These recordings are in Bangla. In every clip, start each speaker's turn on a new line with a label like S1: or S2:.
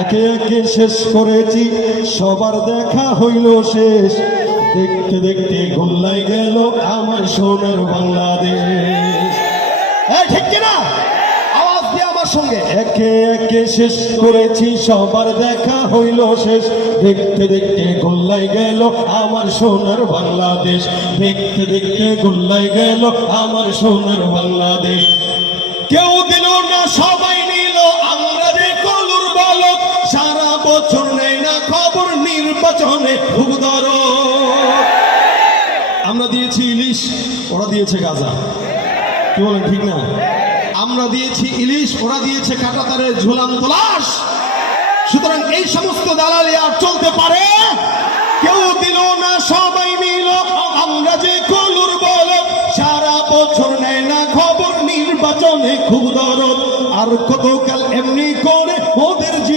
S1: একে একে শেষ করেছি সবার দেখা হইল শেষ। দেখতে দেখতে গোল্লাই গেল আমার সোনার বাংলাদেশ। ঠিক কিনা? আওয়াজ দিয়ে আমার সঙ্গে। একে একে শেষ করেছি সবার দেখা হইল শেষ। দেখতে দেখতে গোল্লাই গেল আমার সোনার বাংলাদেশ। দেখতে দেখতে গোল্লাই গেল আমার সোনার বাংলাদেশ। কেউ দিল না সবাই নির্বাচনে খুব আমরা দিয়েছি ইলিশ, ওরা দিয়েছে গাজা। কি বলেন, ঠিক না? আমরা দিয়েছি ইলিশ, ওরা দিয়েছে কাটাতারের ঝুলান্ত লাশ সুতরাং এই সমস্ত দালালি আর চলতে পারে? কেউ দিল না, সবাই নিল আমরা যে কলুর বল, সারা বছর নেয় না খবর। নির্বাচনে খুব দরদ। আর কতকাল এমনি করে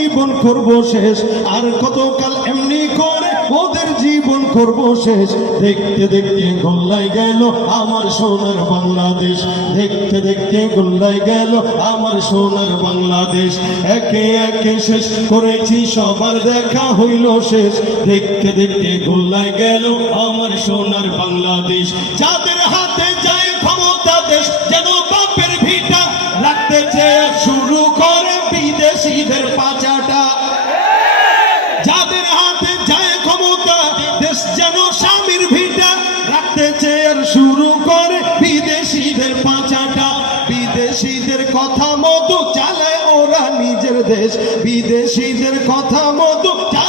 S1: জীবন করব শেষ। আর কতকাল এমনি করে ওদের জীবন করব শেষ। দেখতে দেখতে গোল্লাই গেল আমার সোনার বাংলাদেশ। দেখতে দেখতে গোল্লাই গেল আমার সোনার বাংলাদেশ। একে একে শেষ করেছি, সবার দেখা হইল শেষ। দেখতে দেখতে গোল্লাই গেল আমার সোনার বাংলাদেশ। যাদের হাতে যায় ক্ষমতা দেশ, যেন বাপের ভিটা বিদেশিদের পাঁচাটা বিদেশিদের কথা মতো চালায় ওরা নিজের দেশ। বিদেশিদের কথা মতো নিজের